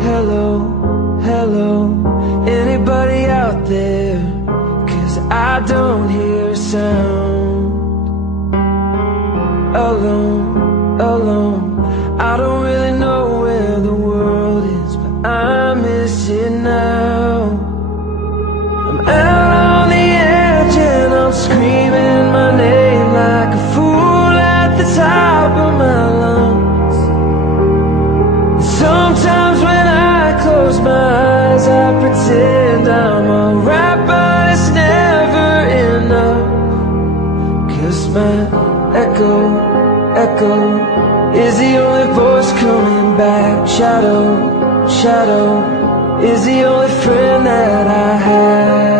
hello, hello, anybody out there? 'Cause I don't hear a sound. Alone, alone, I don't really know where the world is, but I miss it now. I'm out on the edge and I'm screaming my name like a fool at the top of my lungs. Sometimes when I close my eyes, I pretend I'm alright, but it's never enough. 'Cause my echo is the only voice coming back. Shadow is the only friend that I have.